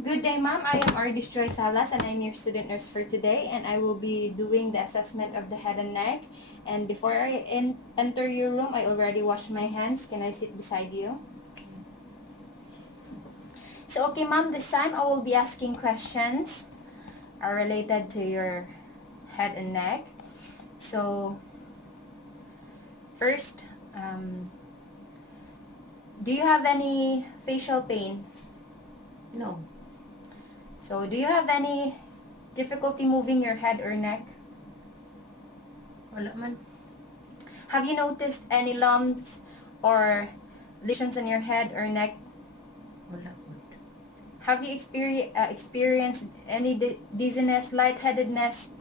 Good day, ma'am. I am Ardis Joy Salas and I'm your student nurse for today, and I will be doing the assessment of the head and neck. And before I enter your room, I already washed my hands. Can I sit beside you? So, okay, ma'am, this time I will be asking questions are related to your head and neck. So, first, do you have any facial pain? No. So, do you have any difficulty moving your head or neck? Wala man. Have you noticed any lumps or lesions on your head or neck? Wala po. Have you experienced any dizziness, lightheadedness,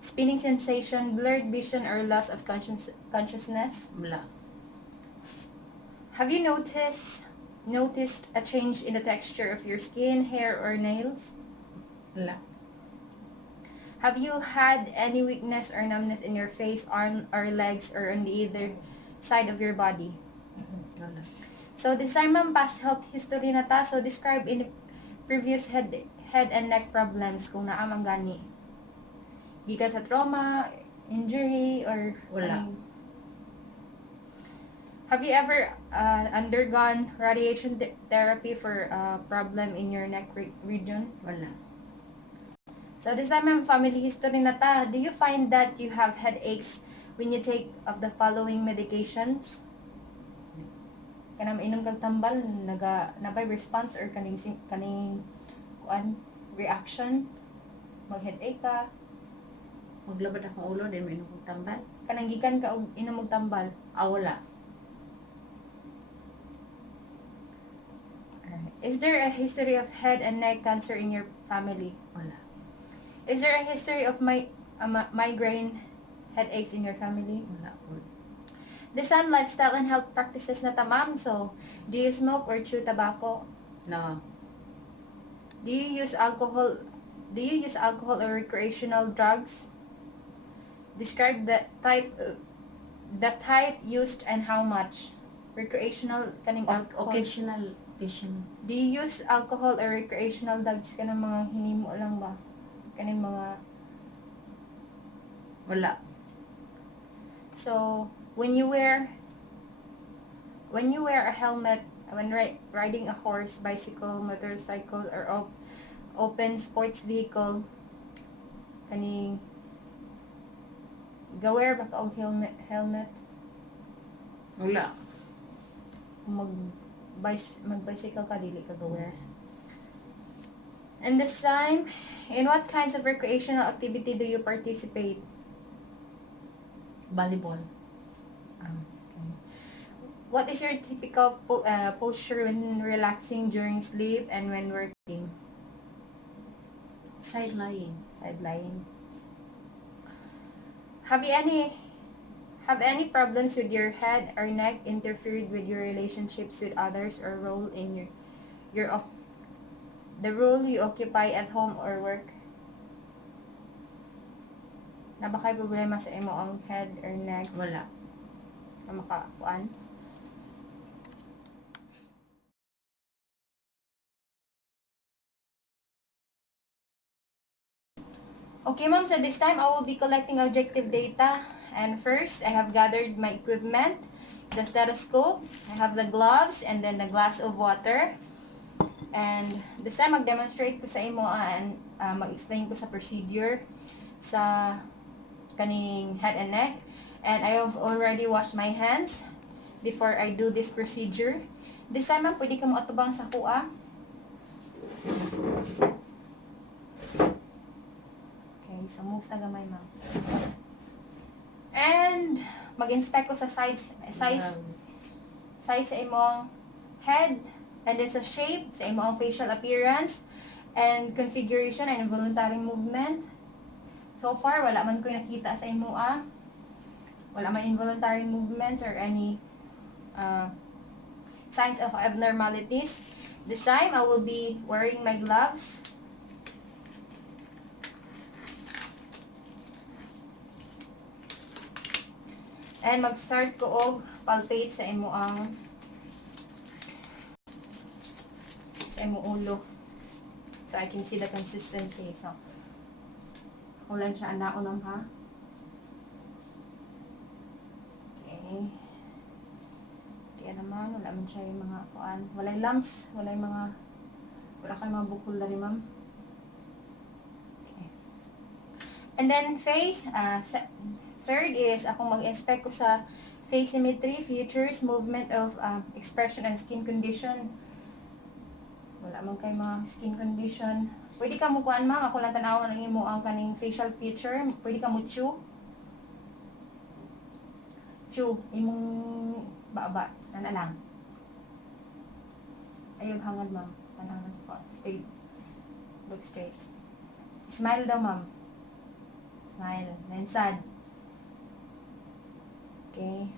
spinning sensation, blurred vision, or loss of consciousness? Wala. Have you noticed a change in the texture of your skin, hair, or nails? Wala. Have you had any weakness or numbness in your face, arm, or legs, or on the either side of your body? Wala. So, this time, ma'am, past health history na ta. So, describe in previous head and neck problems kung naamang gani. Gikan sa trauma, injury, or... Wala. Have you ever undergone radiation therapy for a problem in your neck region? Wala. So, this time, ma'am, family history na ta. Do you find that you have headaches when you take of the following medications? Kanang inom kag tambal, nabay response or kaning reaction, mag-headache ka, Maglabad akong ulo, din may inukong tambal. kanang gikan ka og inom og tambal. Wala. Is there a history of head and neck cancer in your family? Wala. Is there a history of migraine headaches in your family? Wala po. The some lifestyle and health practices na ta, ma'am. So, do you smoke or chew tobacco? No. Do you use alcohol? Do you use alcohol or recreational drugs? Describe the type used and how much. Recreational kaning alcohol. Occasional. Do you use alcohol or recreational drugs kanang mga hinimo lang ba? Kaning mga Wala. So, when you wear a helmet when riding a horse, bicycle, motorcycle, or open sports vehicle, kaning gawear ba ka og helmet? Wala. Kung mag-bicycle ka, dili ka gawear. And this time, in what kinds of recreational activity do you participate? Volleyball. Okay. What is your typical posture when relaxing during sleep and when working? Side lying. Side lying. Have any problems with your head or neck interfered with your relationships with others or role in the role you occupy at home or work? Na ba kay problema sa imo ang head or neck Wala. na makakuan? Okay, ma'am, so this time I will be collecting objective data. And first, I have gathered my equipment, the stethoscope, I have the gloves, and then the glass of water. And this time, mag-demonstrate ko sa imo and mag-explain ko sa procedure sa kaning head and neck. And I have already washed my hands before I do this procedure. This time, ma'am, pwede ka mo atubang sa kuha. Okay, so move na gamay, ma'am. And mag-inspect ko sa size sa imong head, and then sa shape, sa imong facial appearance, and configuration and involuntary movement. So far, wala man ko nakita sa imo wala man involuntary movements or any signs of abnormalities. This time, I will be wearing my gloves. And mag-start ko og palpate sa imo ulo. So I can see the consistency. So, ulan siya anaon ha. Okay. Kaya naman, wala man siya yung mga kuan. Walay lumps, wala kayo mga bukol na rin, ma'am. Okay. And then face, third is, akong mag-inspect ko sa face symmetry, features, movement of expression, and skin condition. Wala man kayo mga skin condition. Pwede ka mo kuan, ma'am. Ako lang tanawan ang imo ang kaning facial feature. Pwede ka mo chew. Chew. Imong baba. Tana lang. Ayun, hangad, ma'am. Tanawan sa pot. Straight. Look straight. Smile daw, ma'am. Smile. Then sad. Okay.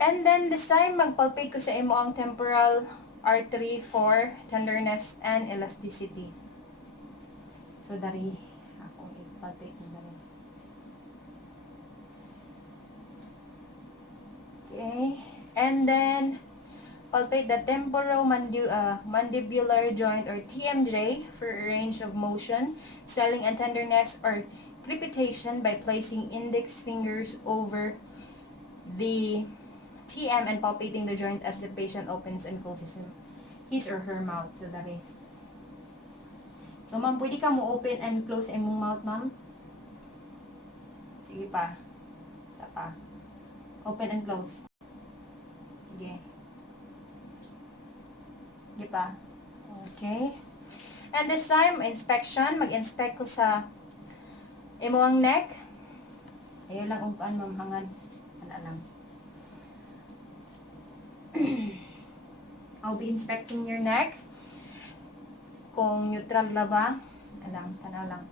And then this time, magpalpate ko sa imo ang temporal artery for tenderness and elasticity. So, dari ako ipalpate mo dari. Okay. And then, palpate the temporomandibular joint or TMJ for a range of motion, swelling and tenderness or crepitation by placing index fingers over the TM and palpating the joint as the patient opens and closes his or her mouth. So, dari. So, ma'am, pwede ka mo open and close imong mouth, ma'am? Sige pa. Isa pa. Open and close. Sige. Sige pa. Okay. And this time, inspection. Mag-inspect ko sa imo ang neck. Ayaw lang upuan, ma'am, hangad. Ano lang. I'll be inspecting your neck. Kung neutral na ba. Alam, tanaw lang.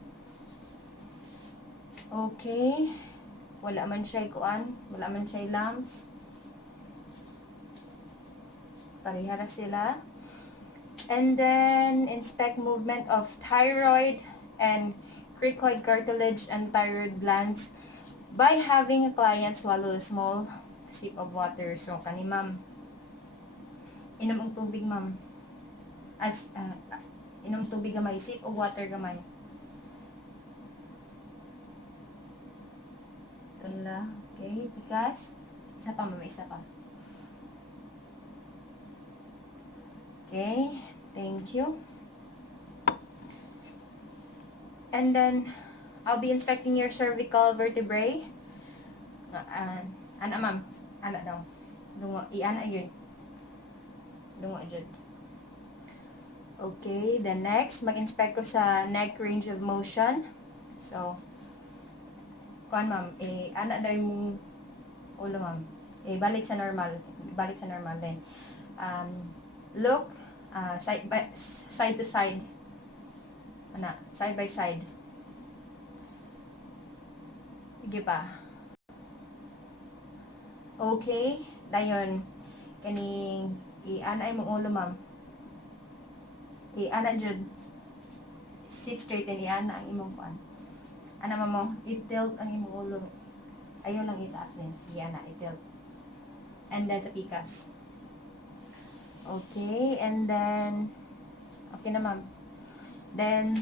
Okay. Wala man siya kuan. Wala man siya lumps. Parihara sila. And then, inspect movement of thyroid and cricoid cartilage and thyroid glands by having a client swallow a small sip of water. So, kani ma'am, inom ang tubig, ma'am. Inom tubig gamay, sip of water gamay. Tula. Okay, because isa pa, ma'am, isa pa. Okay, thank you. And then, I'll be inspecting your cervical vertebrae. Ana, ma'am. Ana daw. Dungo. I-ana yun. Dungo dyan. Okay, then next, mag-inspect ko sa neck range of motion. So, kuan, ma'am. Ana daw yung ulo, ma'am. Balik sa normal. Balik sa normal din. Look, side to side. Ana, side by side. Sige pa. Okay, dayon kaning i-ana imong ulo, ma'am. I-ana jud. Sit straight and i-ana ang imong kuan. Ana mo, i-tilt ang imong ulo. Ayaw lang itaas din. Sige, ana, i-tilt. And then sa pikas. Okay, and then okay na, ma'am. Then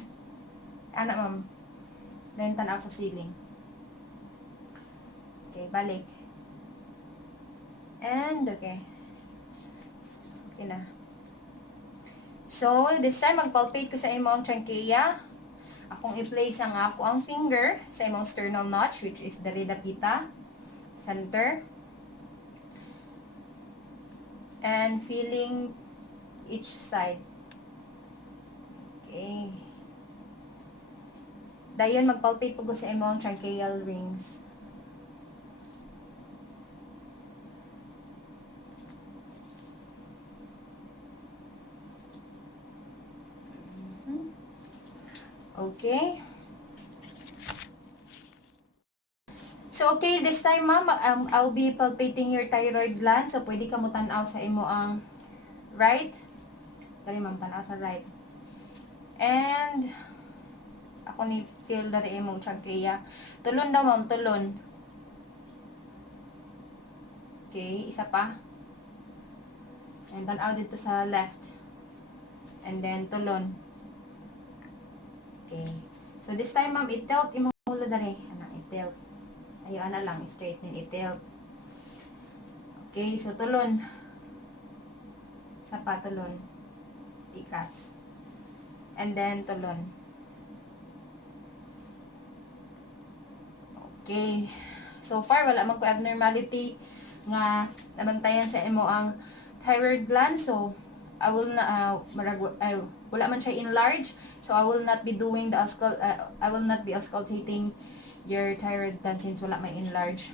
ana, ma'am. Then tanaw sa ceiling. Okay, balik. And okay. Okay na. So, this time magpalpate ko sa imong trachea. Akong i-place ang ako ang finger sa imong sternal notch, which is the redapita center. And feeling each side. Okay. Dayon magpalpate po ko sa imong tracheal rings. Okay. So, okay, this time, ma'am, I'll be palpating your thyroid gland. So, pwede ka mo tanaw sa imo ang right. Dali, ma'am, tanaw sa right. And, ako ni feel dari imong trachea. Tulon daw, ma'am, tulon. Okay, isa pa. And tanaw dito sa left. And then tulon. Okay. So this time ma'am, i-tilt imong ulo dali. Ana, i-tilt. Ayo ana lang, straight din i-tilt. Okay, so tulon. Sapa tulon. Ikas. And then tulon. Okay. So far wala man ko abnormality nga nabantayan sa imo ang thyroid gland. So I will na wala man siya enlarge. So I will not be doing the I will not be auscultating your thyroid gland since wala may enlarge.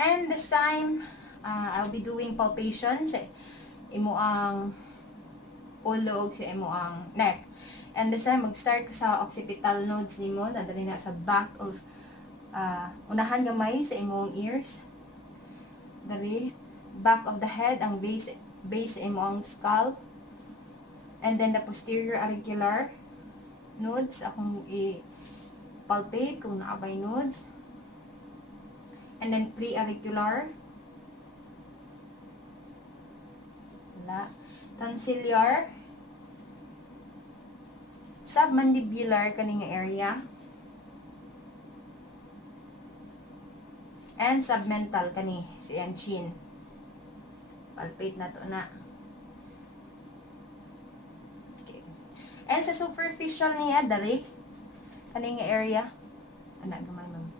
And this time I'll be doing palpation sa imo ang ulo sa imo ang neck. And this time mag-start ka sa occipital nodes nimo, nadali na sa back of unahan gamay sa imong ears. Dari back of the head ang base sa imong skull. And then the posterior auricular nodes akong i-palpate kung naabay nodes. And then pre-auricular. Wala. Tonsillar. Submandibular kaning area. And submental kani siyang chin. Palpate na to na. Okay. And sa superficial niya dari kaning area. Ana gamay ma'am.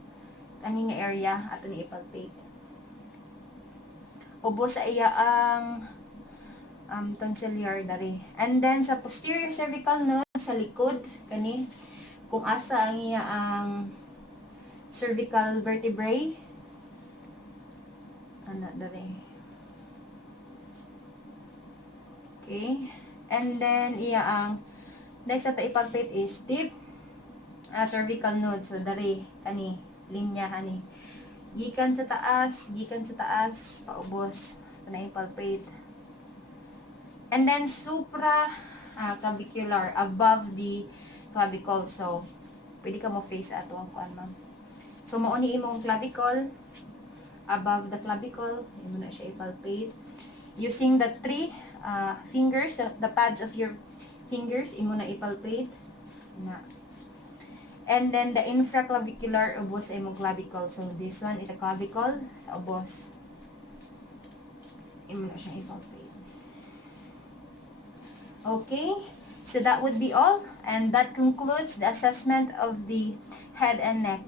Kaning area ato ni ipalpate. Ubo sa iya ang tonsillar dari. And then sa posterior cervical node sa likod kani kung asa ang iya ang cervical vertebrae ana dari. Okay, and then iya ang next ato ipalpate is deep cervical node. So dari kani linya hani gikan sa taas paubos na ipalpate. And then supra clavicular, above the clavicle. So pwede ka mo face ato ang kuan ma'am. So mao ni imong clavicle, above the clavicle, imo na siya ipalpate using the three fingers, the pads of your fingers, imo na ipalpate na. And then the infraclavicular, ubos sa imong clavicle. So this one is a clavicle sa ubos, imo na siya ipalpate. Okay, so that would be all, and that concludes the assessment of the head and neck.